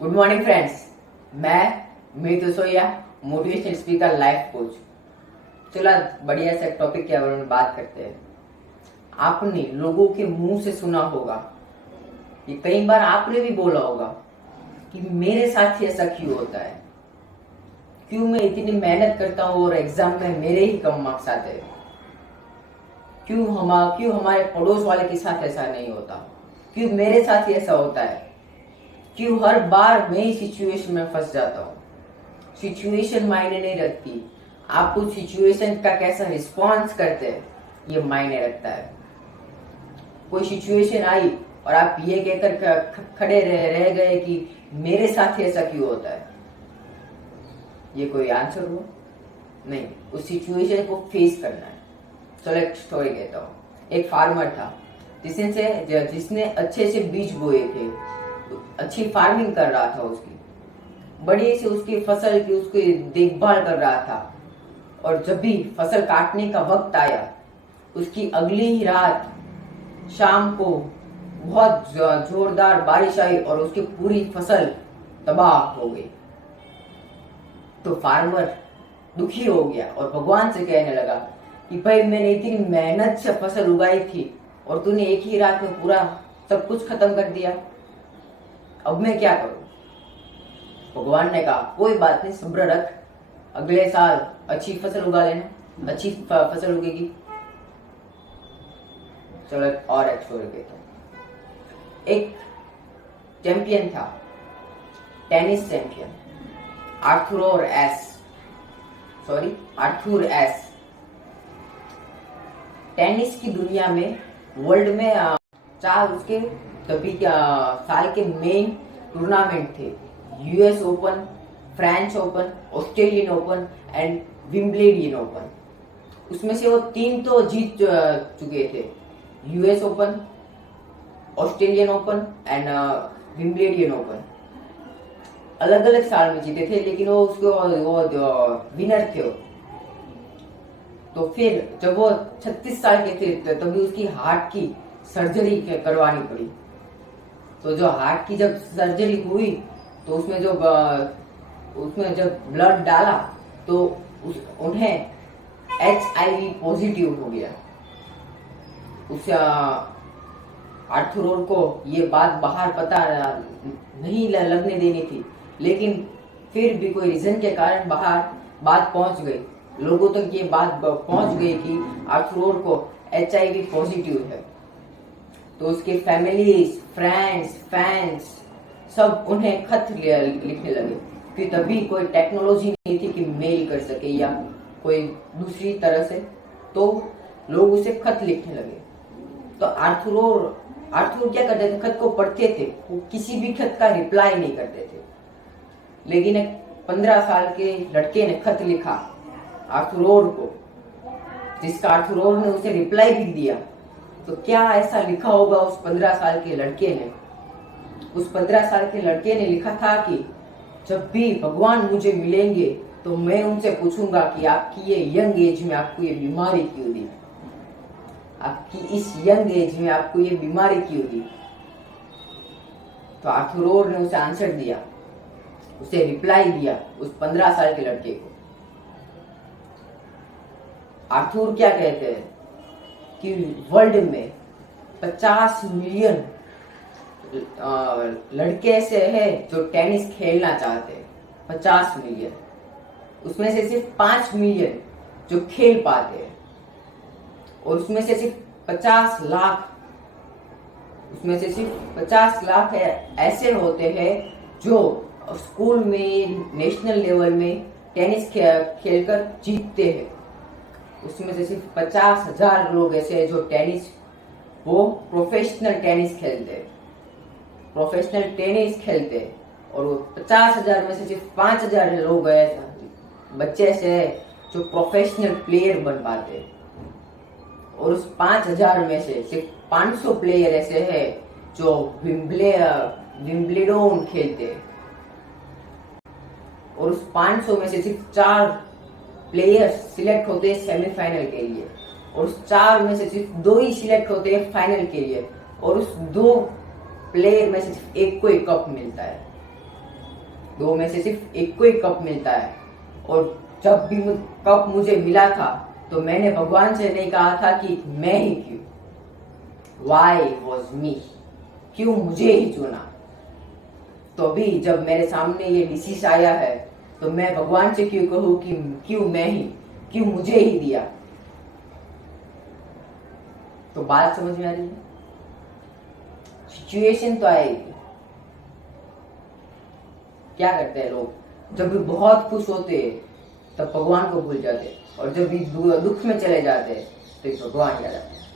Good morning friends. मैं मीत सोया, motivational speaker, life coach. चलो बढ़िया से टॉपिक के बारे में बात करते हैं। आपने लोगों के मुंह से सुना होगा, ये कई बार आपने भी बोला होगा कि मेरे साथ ऐसा क्यों होता है, क्यों मैं इतनी मेहनत करता हूँ और एग्जाम में मेरे ही कम मार्क्स आते हैं, क्यों हमारे पड़ोस वाले के साथ ऐसा नहीं होता, क्यों मेरे साथ ही ऐसा होता है, क्यों हर बार मैं ही सिचुएशन में फंस जाता हूँ। सिचुएशन मायने नहीं रखती, आप उस सिचुएशन का कैसा रिस्पॉन्स करते हैं ये मायने रखता है। कोई सिचुएशन आई और आप ये कहकर खड़े रह गए कि मेरे साथ ऐसा क्यों होता है, ये कोई आंसर हुआ नहीं। उस सिचुएशन को फेस करना है। चलो एक स्टोरी कहता हूँ। एक फार्मर था जिसने अच्छे से बीज बोए थे, अच्छी फार्मिंग कर रहा था, उसकी बड़ी से उसकी फसल की उसकी देखभाल कर रहा था। और जब भी फसल काटने का वक्त आया, उसकी अगली ही रात शाम को बहुत जोरदार बारिश आई और उसकी पूरी फसल तबाह हो गई। तो फार्मर दुखी हो गया और भगवान से कहने लगा कि भाई मैंने इतनी मेहनत से फसल उगाई थी और तूने एक ही रात में पूरा सब कुछ खत्म कर दिया, अब मैं क्या करूं। भगवान ने कहा कोई बात नहीं, सब्र रख, अगले साल अच्छी फसल उगा लेना, अच्छी फसल उगेगी। चलो और एक स्टोरी कहता हूं। एक चैंपियन था, tennis champion, Arthur S. Tennis की दुनिया में, वर्ल्ड में चार उसके तभी साल के मेन टूर्नामेंट थे। US open, French open, Australian open and Wimbledon open. उसमें से वो 3 तो जीत चुके थे, US open, Australian open and Wimbledon open. अलग अलग साल में जीते थे, लेकिन वो विनर थे। तो फिर जब वो 36 साल के थे तभी उसकी हार्ट की सर्जरी करवानी पड़ी। तो जो हार्ट की जब सर्जरी हुई तो उसमें जब ब्लड डाला तो उन्हें HIV पॉजिटिव हो गया। उस आर्थुर को ये बात बाहर पता नहीं लगने देनी थी, लेकिन फिर भी कोई रीजन के कारण बाहर बात पहुंच गई, लोगों तक ये बात पहुंच गई कि आर्थुर को HIV पॉजिटिव है। तो उसके फैमिली, फ्रेंड्स, फैंस सब उन्हें खत लिखने लगे, कि तभी कोई टेक्नोलॉजी नहीं थी कि मेल कर सके या कोई दूसरी तरह से, तो लोग उसे खत लिखने लगे। तो आर्थुर क्या करते थे, खत को पढ़ते थे, वो किसी भी खत का रिप्लाई नहीं करते थे। लेकिन एक 15 साल के लड़के ने खत लिखा आर्थुर को, जिसका आर्थुर ने उसे रिप्लाई भी दिया। तो क्या ऐसा लिखा होगा उस 15 साल के लड़के ने? उस 15 साल के लड़के ने लिखा था कि जब भी भगवान मुझे मिलेंगे तो मैं उनसे पूछूंगा कि आपकी ये यंग एज में आपको ये बीमारी क्यों दी, आपकी इस यंग एज में आपको ये बीमारी क्यों दी। तो आर्थुर ने उसे आंसर दिया, उसे रिप्लाई दिया उस 15 साल के लड़के को। आर्थुर क्या कहते हैं कि वर्ल्ड में 50 मिलियन लड़के ऐसे हैं जो टेनिस खेलना चाहते हैं, 50 मिलियन। उसमें से सिर्फ 5 मिलियन जो खेल पाते हैं, और उसमें से सिर्फ 50 लाख ऐसे होते हैं जो स्कूल में, नेशनल लेवल में टेनिस खेलकर जीतते हैं। उसमें से सिर्फ 50,000 लोग ऐसे हैं जो वो प्रोफेशनल टेनिस खेलते हैं। और वो 50,000 में से सिर्फ 5,000 लोग बच्चे ऐसे हैं जो प्रोफेशनल प्लेयर बन पाते हैं। और उस 5,000 में से सिर्फ 500 प्लेयर ऐसे हैं जो विंबलडन खेलते हैं। और उस 500 में से सिर्फ 4 प्लेयर्स सिलेक्ट होते हैं सेमीफाइनल के लिए, और उस 4 में से सिर्फ 2 ही सिलेक्ट होते हैं फाइनल के लिए, और उस 2 प्लेयर में से सिर्फ एक को एक कप मिलता है। दो में से सिर्फ एक को ही कप मिलता है। और जब भी कप मुझे मिला था तो मैंने भगवान से नहीं कहा था कि मैं ही क्यों, वाई वॉज मी, क्यों मुझे ही चुना। तो अभी जब मेरे सामने ये डिसीज आया है तो मैं भगवान से क्यों कहूं कि क्यों मैं ही, क्यों मुझे ही दिया। तो बात समझ में आ रही है? सिचुएशन तो आएगी। क्या करते हैं लोग, जब भी बहुत खुश होते हैं तब भगवान को भूल जाते हैं, और जब भी दुख में चले जाते हैं तो भगवान याद आते हैं।